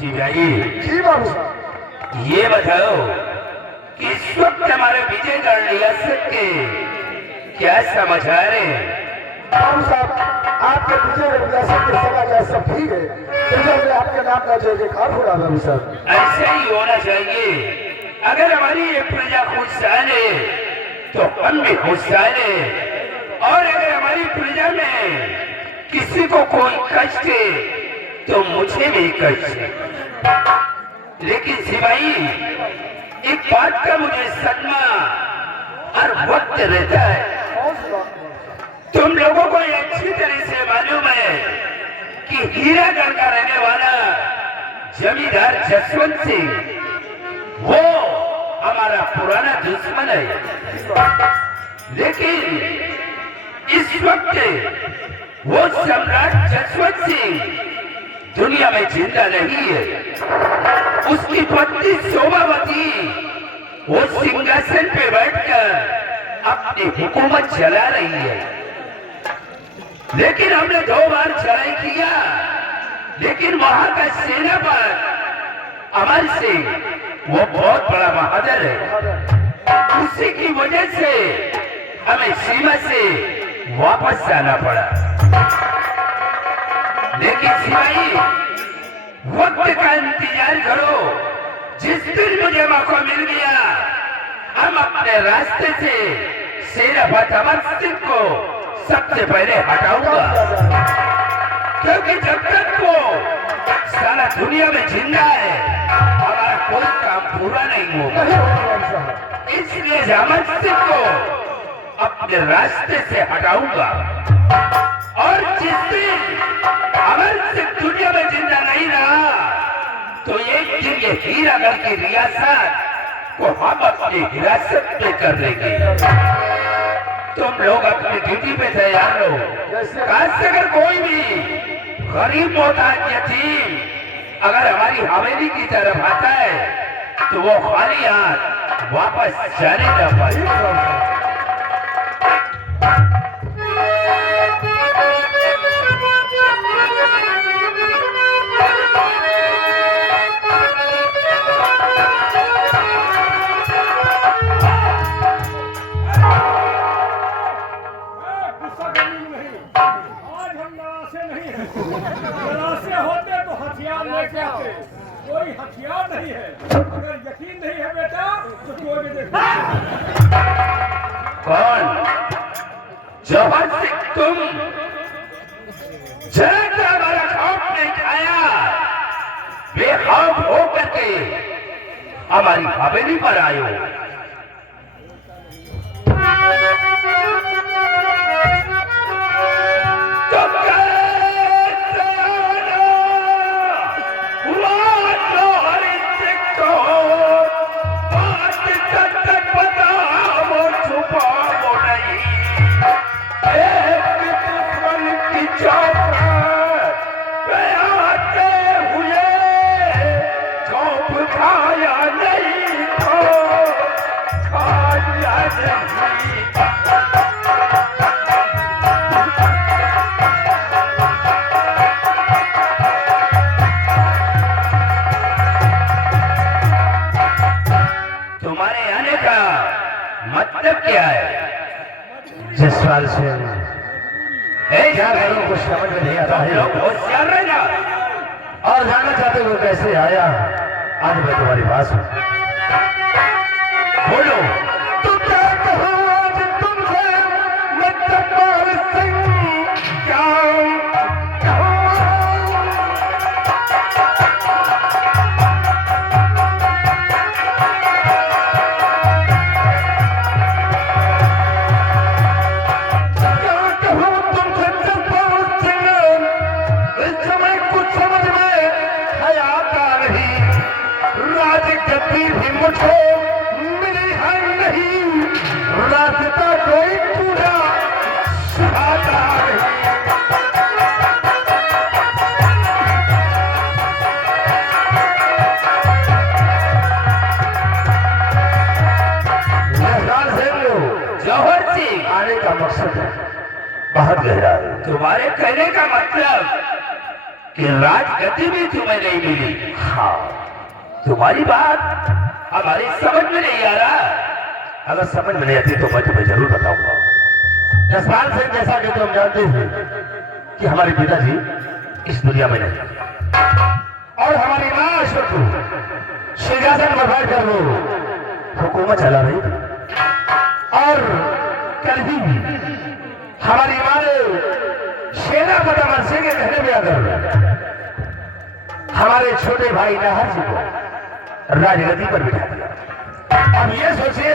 शिवाजी जी बाबू साहब। ये बताओ कि इस वक्त हमारे विजयगढ़ रियासत के क्या समाचार है? बाबू साहब आपके विजय रियासत के समाचार सब ठीक है। दुनिया में आपके नाम का जय जयकार हो रहा है बाबू साहब। ऐसा ही होना चाहिए। अगर हमारी ये प्रजा खुशहाल है तो हम भी खुशहाल है, और अगर हमारी प्रजा में किसी को कोई कष्ट है तो मुझे भी कष्ट है। लेकिन सिपाही, एक बात का मुझे सदमा हर वक्त रहता है। तुम लोगों को ये अच्छी तरह से मालूम है कि हीरागढ़ का रहने वाला जमींदार जसवंत सिंह वो हमारा पुराना दुश्मन है। लेकिन इस वक्त वो सम्राट जसवंत सिंह दुनिया में जिंदा नहीं है। उसकी पत्नी शोभावती वो सिंहासन पे बैठकर अपनी हुकूमत चला रही है। लेकिन हमने 2 बार चढ़ाई किया, लेकिन वहां का सेनापति अमर सिंह वो बहुत बड़ा बहादुर है। उसी की वजह से हमें सीमा से वापस जाना पड़ा। लेकिन सिपाही, वक्त का इंतजार करो। जिस दिन मुझे मौका मिल गया हम अपने रास्ते से सेनापति अमर सिंह को सबसे पहले हटाऊंगा, क्योंकि जब तक वो सारा दुनिया में जिंदा है हमारा कोई काम पूरा नहीं होगा। इसलिए अमर सिंह को अपने रास्ते से हटाऊंगा, और जिस दिन अमर सिंह दुनिया में जिंदा नहीं रहा तो एक दिन ये हीरागढ़ की रियासत को हम अपनी हिरासत में कर लेंगे। तुम लोग अपनी ड्यूटी पे तैयार रहो। खास अगर कोई भी गरीब मोहताज यतीम अगर हमारी हवेली की तरफ आता है तो वो खाली हाथ वापस जाने न पाए। कोई हथियार नहीं है। अगर यकीन नहीं है बेटा तो कोई भी देख। कौन? जौहर सिंह तुम? जरा हमारा खौफ नहीं खाया, बेखौफ होकर के हमारी हवेली पर आयो। मतलब क्या है? जसवाल से क्या करूं कुछ समझ में नहीं आता है। लोग होशियार रहना। और जानना चाहते हो कैसे आया? आज मैं तुम्हारी बात सुन। बोलो। तो क्या कहूं आज तुमसे मैं जसवाल सिंह, क्या मुझको मिली है नहीं, रास्ता कोई पूरा सुहाता नहीं। जौहर सिंह आने का मकसद है बहुत गहरा है। तुम्हारे कहने का मतलब कि राजगद्दी भी तुम्हें नहीं मिली। हाँ, तुम्हारी बात हमारी समझ में नहीं आ रहा। अगर समझ में नहीं आती तो मैं तुम्हें जरूर बताऊंगा। जसपाल सिंह, जैसा कि तुम जानते हो कि हमारे पिताजी इस दुनिया में नहीं और हमारी माँ अशोक सिंहासन पर बैठ कर वो हुकूमत चला रही थी। और कल भी हमारी माँ ने सेनापति अमर सिंह के कहने में आकर हमारे छोटे भाई नाहर जी को राजगद्दी पर बिठा दिया। अब ये सोचिए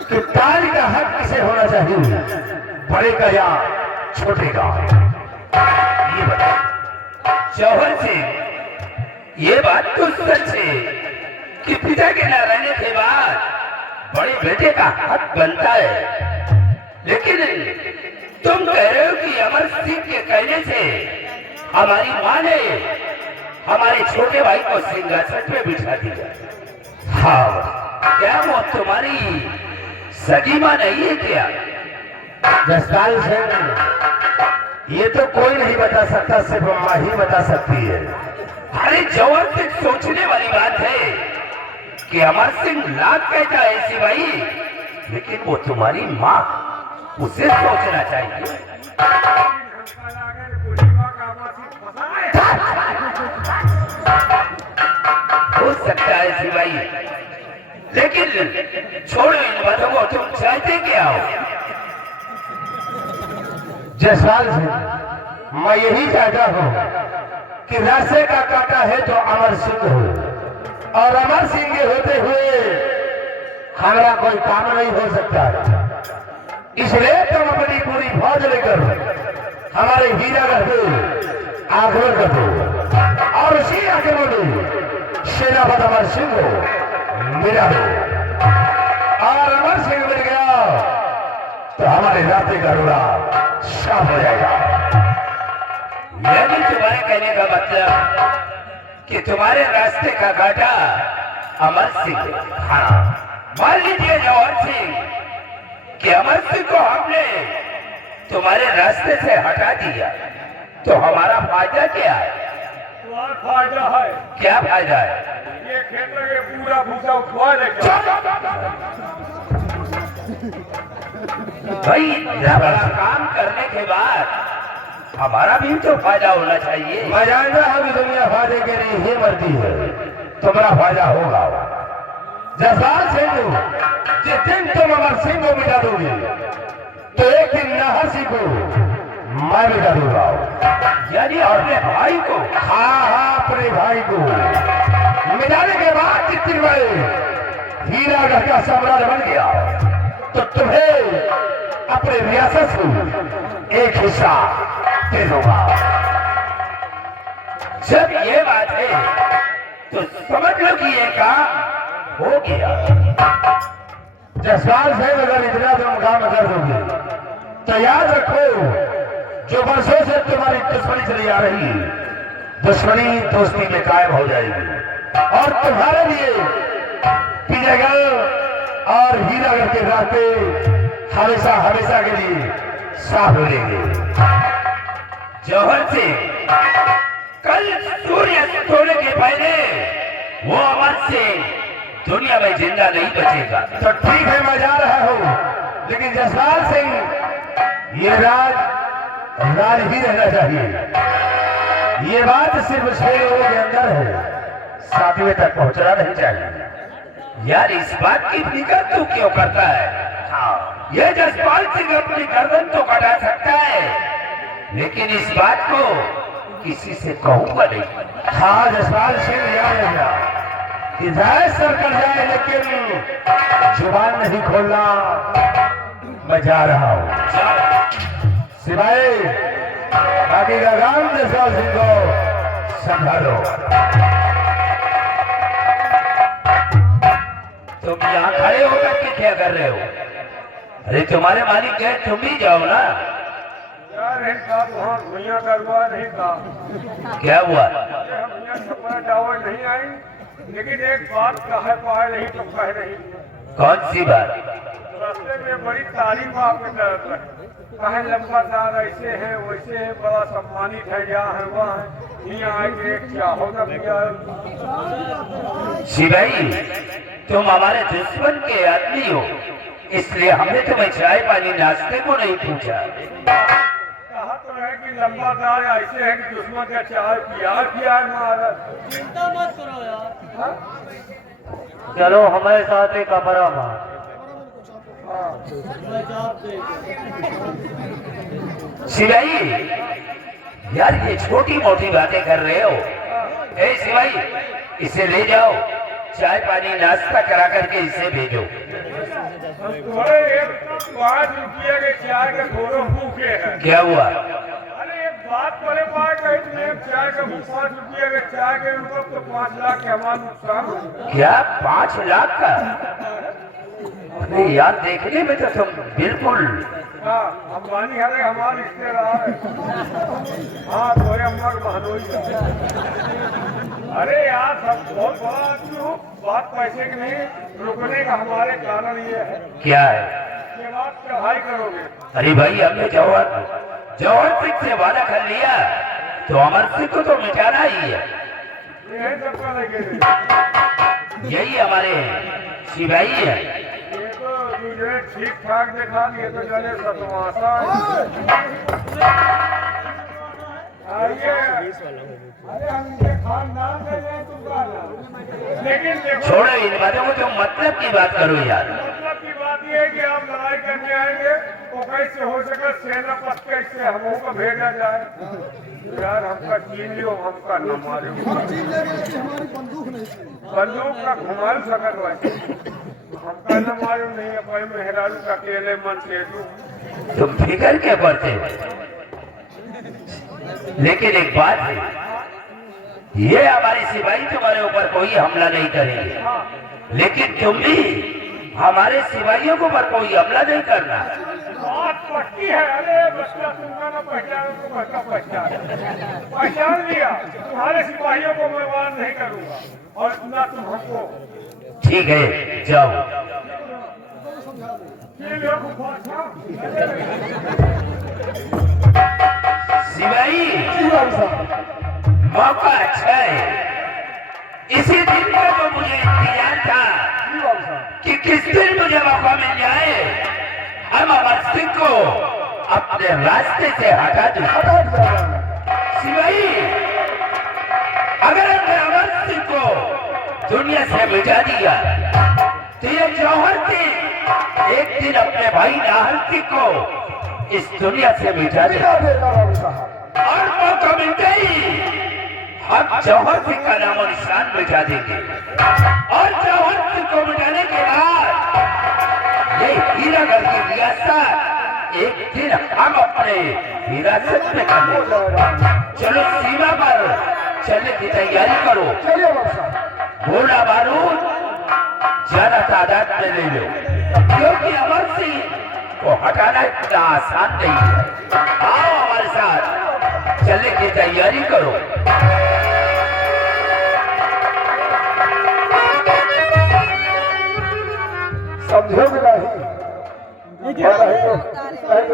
कि ताज का हक किसे होना चाहिए, बड़े का या छोटे का? ये बताओ जौहर सिंह, ये बात तो सच है कि पिता के न रहने के बाद बड़े बेटे का हक बनता है, लेकिन तुम कह रहे हो कि अमर सिंह के कहने से हमारी माँ ने हमारे छोटे भाई को सिंहासन पे बिठा दिया। हाँ, क्या वो तुम्हारी सगी माँ नहीं है क्या? जसपाल सिंह, ये तो कोई नहीं बता सकता, सिर्फ माँ ही बता सकती है। अरे जौहर सिंह, सोचने वाली बात है कि अमर सिंह लाख कहता है ऐसी भाई, लेकिन वो तुम्हारी माँ, उसे सोचना चाहिए। हो सकता है ऐसी भाई, लेकिन छोड़ो इन बातों को, तुम चाहते क्या हो? जसपाल सिंह, मैं यही चाहता हूँ कि रास्ते का काटा है तो अमर सिंह हो, और अमर सिंह के होते हुए हमारा कोई काम नहीं हो सकता है। इसलिए तुम अपनी पूरी फौज लेकर हमारे हीरागढ़ पे आक्रमण कर दो और उसी आक्रमण में सेनापति अमर सिंह को मिला दो। और अमर सिंह मिल गया तो हमारे रास्ते का रोड़ा साफ हो जाएगा। यानी तुम्हारे कहने का मतलब कि तुम्हारे रास्ते का काटा अमर सिंह। हाँ, मान लीजिए जौहर सिंह कि अमर सिंह को हमने तुम्हारे रास्ते से हटा दिया, तो हमारा फायदा क्या है? तुम्हारा फायदा है, क्या फायदा है? ये खेत में पूरा भूसा उठवा लेगा। भाई, इतना बड़ा काम करने के बाद हमारा भी तो फायदा होना चाहिए। मैं जानता हूं कि दुनिया फायदे के लिए ही मरती है, तुम्हारा फायदा होगा। जसपाल सिंह, जिस दिन तुम अमर सिंह को मिटा दोगे तो एक दिन नाहर सिंह को मैं मिटा दूंगा। यानी अपने भाई को? हाँ, अपने भाई को मिटाने के बाद जिस दिन मैं हीरागढ़ का साम्राज्य बन गया तो तुम्हें अपने रियासत से एक हिस्सा दे दूंगा। जब ये बात है तो समझ लो कि ये काम हो गया। जसपाल सिंह, अगर इतना तुम काम कर दोगे तो याद रखो, जो वर्षों से तुम्हारी दुश्मनी चली आ रही है, दुश्मनी दोस्ती में कायम हो जाएगी और तुम्हारे लिए विजयगढ़ और हीरागढ़ के रास्ते हमेशा हमेशा के लिए साफ हो जाएंगे। जौहर सिंह, कल सूर्य होने के पहले वो अमर सिंह दुनिया में जिंदा नहीं बचेगा। तो ठीक है, मैं जा रहा हूं, लेकिन जसपाल सिंह, ये राज ही रहना चाहिए। ये बात सिर्फ 6 लोगों के अंदर है, 7वें तक पहुंचना नहीं चाहिए। यार, इस बात की फिक्र तू क्यों करता है? हाँ, ये जसपाल सिंह अपनी गर्दन तो कटा सकता है, लेकिन इस बात को किसी से कहूंगा नहीं। हाँ, जसपाल सिंह याद रखना कि जाए सर कर जाए, लेकिन जुबान नहीं खोलना। मैं जा रहा हूं, सिवाय बाकी का काम जसपाल सिंह को संभालो। तुम यहाँ खड़े होकर के क्या कर रहे हो? अरे तुम्हारे मालिक है, तुम भी जाओ ना। यार, वहाँ भैया का हुआ नहीं था। क्या हुआ? भैया छपरा टावर नहीं आई, लेकिन एक बात कह पाए नहीं तो कह नहीं। कौन सी बात? रास्ते में बड़ी तारीफ आपके तरफ है। कहे लंबा साल ऐसे है वैसे है, बड़ा सम्मानित है, यहाँ है वहाँ है, यहाँ आके क्या होगा भैया। शिवाई, तुम हमारे दुश्मन के आदमी हो, इसलिए हमने तुम्हें चाय पानी नाश्ते को नहीं पूछा। कहा तो है कि लंबा साल ऐसे है कि दुश्मन का चाय पिया है महाराज। चिंता मत करो यार। हाँ? चलो हमारे साथ एक अपरा मार। मैं जवाब दे शिवाई, यार ये छोटी मोटी बातें कर रहे हो। ए शिवाई, इसे ले जाओ, चाय पानी नाश्ता करा करके इसे भेजो। थोड़े एक 5 रुपये के चाय के थोड़े भूखे हैं। क्या हुआ? अरे एक बात बड़े बात कही तुमने, चाय के 5 रुपये के चाय के ऊपर तो 5 लाख के हमारा नुकसान हो गया। क्या 5 लाख का? अरे यार, देखने में तो तुम बिल्कुल। हाँ, अंबानी हरे हमारे रिश्तेदार है। हाँ, थोड़े अम्मा के बहनोई है। अरे यार, सब बहुत बड़ा आदमी हो, बात पैसे की नहीं, रुकने का हमारे कारण ये है। क्या है? ये बात चढ़ाई करोगे। अरे भाई, हमने जौहर सिंह से वादा कर लिया तो अमर सिंह को तो मिटाना ही है। यही सबका लगे। यही हमारे शिवाई है। ये तो तुझे ठीक ठाक देखा, ये तो जाने सतवासा। आइए, अरे हम इनके खानदान में नहीं तुमका ना। लेकिन देखो, छोड़ो इन बातों को, तुम मतलब की बात करो यार। मतलब की बात ये है कि आप लड़ाई करने आएंगे तो कैसे हो सके सेनापति कैसे हमों को भेजा जाए। यार हमका चीन लियो, हमका न मारो। बंदूक का घुमाल सकत वैसे हमका न मारो नहीं, अपने मेहरारू का अकेले मन से तुम फिकर क्या पड़ते हो? लेकिन एक बात है, ये हमारे सिपाही तुम्हारे ऊपर कोई हमला नहीं करेंगे, लेकिन तुम भी हमारे सिपाहियों के ऊपर कोई हमला नहीं करना। बात पक्की है। अरे बच्चा, तुमका ना पहचान तो बच्चा पहचान लिया। तुम्हारे सिपाहियों को मैं वार नहीं करूंगा और ना तुम हमको। ठीक है, जाओ। ये लोग बादशाह सिपाही, मौका अच्छा है। इसी दिन का तो मुझे इंतजार था कि किस दिन मुझे मौका मिल जाए, हम अमर सिंह को अपने रास्ते से हटा दूं। सिपाही, अगर हमने अमर सिंह को दुनिया से मिटा दिया तो ये जौहर सिंह एक दिन अपने भाई नाहर सिंह को इस दुनिया से मिटा देगा। और मौका मिलते ही हम जौहर सिंह का नाम और निशान मिटा देंगे। और जौहर सिंह को मिटाने के बाद ये हीरागढ़ की रियासत एक दिन हम अपने विरासत में कर लेंगे। चलो सीमा पर चलने की तैयारी करो। गोला बारूद ज्यादा तादाद में ले लो, क्योंकि अमर सिंह को हटाना इतना आसान नहीं है। आओ हमारे साथ, चलने की तैयारी करो। समझोगे नहीं,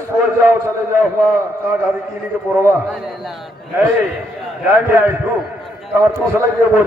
सो जाओ, चले जाओ वहाँ गाड़ी कीली के पुरवा नहीं जाके आई तू कारतूस लगे बोल